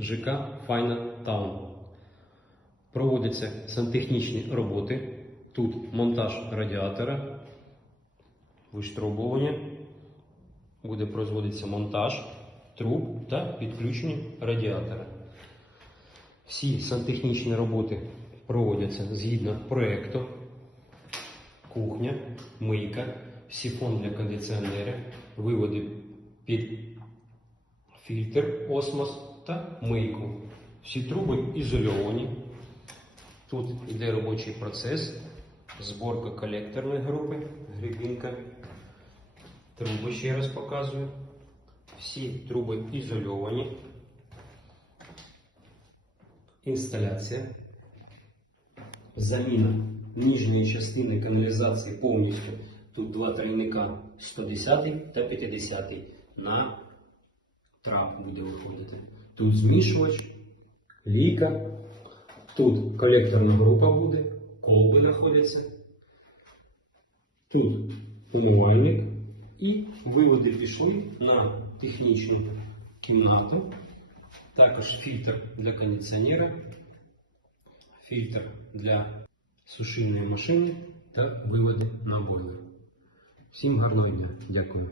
ЖК Файна Таун. Проводяться сантехнічні роботи. Тут монтаж радіатора, виштрубування. Буде производитися монтаж труб та підключення радіатора. Всі сантехнічні роботи проводяться згідно проєкту. Кухня, мийка, сифон для кондиціонера, виводи під фільтр осмос та мийку. Всі труби ізольовані. Тут йде робочий процес, зборка колекторної групи, грибінка. Труби ще раз показую. Всі труби ізольовані. Інсталяція. Заміна нижньої частини каналізації повністю. Тут два тройника 110 та 50 на трап буде виходити. Тут змішувач, ліка, тут колекторна група буде, колби знаходяться. Тут умивальник і виводи пішли на технічну кімнату. Також фільтр для кондиціонера, фільтр для сушильної машини та виводи на бойлер. Всім гарного дня. Дякую.